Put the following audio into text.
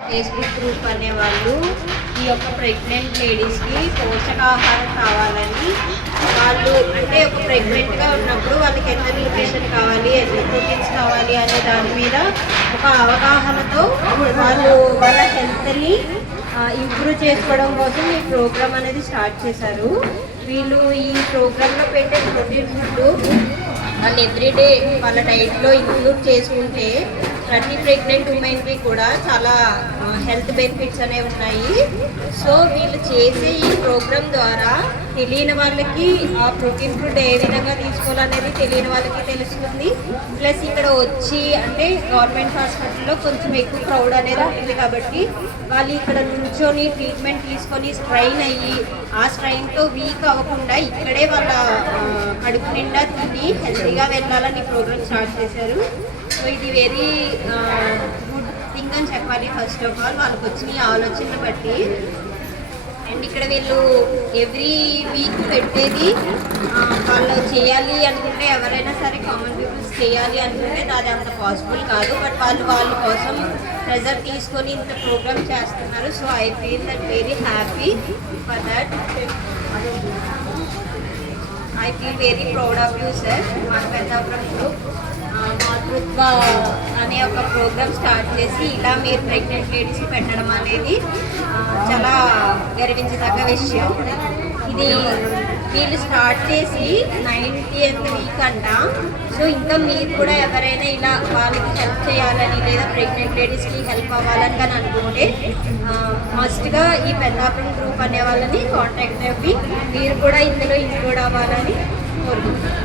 Facebook group అనేవాళ్ళు ఈ యొక్క ప్రెగ్నెంట్ లేడీస్కి పోషకాహారం కావాలని వాళ్ళు అంటే ఒక ప్రెగ్నెంట్గా ఉన్నప్పుడు వాళ్ళకి ఎంత న్యూట్రిషన్ కావాలి ఎంత ప్రోటీన్స్ కావాలి అనే దాని మీద ఒక అవగాహనతో వాళ్ళు వాళ్ళ హెల్త్ని ఇంప్రూవ్ చేసుకోవడం కోసం ఈ ప్రోగ్రామ్ అనేది స్టార్ట్ చేశారు. వీళ్ళు ఈ ప్రోగ్రాంలో పెట్టే ప్రోటీన్ ఫుడ్ వాళ్ళు ఎవ్రీడే వాళ్ళ డైట్లో ఇంక్లూడ్ చేసుకుంటే ప్రతి ప్రెగ్నెంట్ ఉమెన్కి కూడా చాలా హెల్త్ బెనిఫిట్స్ అనేవి ఉన్నాయి. సో వీళ్ళు చేసే ఈ ప్రోగ్రామ్ ద్వారా తెలియని వాళ్ళకి ఆ ప్రోటీన్ ఫుడ్ ఏ విధంగా తీసుకోవాలనేది తెలియని వాళ్ళకి తెలుస్తుంది. ప్లస్ ఇక్కడ వచ్చి అంటే గవర్నమెంట్ హాస్పిటల్లో కొంచెం ఎక్కువ క్రౌడ్ అనేది ఉంటుంది కాబట్టి వాళ్ళు ఇక్కడ నుంచొని ట్రీట్మెంట్ తీసుకొని స్ట్రైన్ అయ్యి ఆ స్ట్రైన్తో వీక్ అవ్వకుండా ఇక్కడే వాళ్ళ కడుపు నిండా తిని హెల్తీగా వెళ్ళాలని ప్రోగ్రామ్ స్టార్ట్ చేశారు. సో ఇది వెరీ గుడ్ థింగ్ అని చెప్పాలి. ఫస్ట్ ఆఫ్ ఆల్ వాళ్ళకి వచ్చిన ఆలోచనలు బట్టి అండ్ ఇక్కడ వీళ్ళు ఎవ్రీ వీక్ పెట్టేది వాళ్ళు చేయాలి అనుకుంటే ఎవరైనా సరే కామన్ పీపుల్స్ చేయాలి అనుకుంటే అది అంత పాసిబుల్ కాదు. బట్ వాళ్ళ కోసం ప్రెజర్ తీసుకొని ఇంత ప్రోగ్రామ్ చేస్తున్నారు. So I feel that very happy for that. I feel very proud of you sir. మా పెద్దాపురం గ్రూప్ మాతృత్వ అనే ఒక ప్రోగ్రామ్ స్టార్ట్ చేసి ఇలా మీరు ప్రెగ్నెంట్ లేడీస్ పెట్టడం అనేది చాలా గర్వించదగ్గ విషయం. ఇది వీళ్ళు స్టార్ట్ చేసి 90th వీక్ అంట. సో ఇంకా మీరు కూడా ఎవరైనా ఇలా వాళ్ళకి హెల్ప్ చేయాలని లేదా ప్రెగ్నెంట్ లేడీస్కి హెల్ప్ అవ్వాలని కానీ అనుకుంటే మస్ట్గా ఈ పెద్దాపురం గ్రూప్ అనే వాళ్ళని కాంటాక్ట్ అవ్వి మీరు కూడా ఇందులో ఇంక్లూడ్ అవ్వాలని కోరుకుంటున్నాను.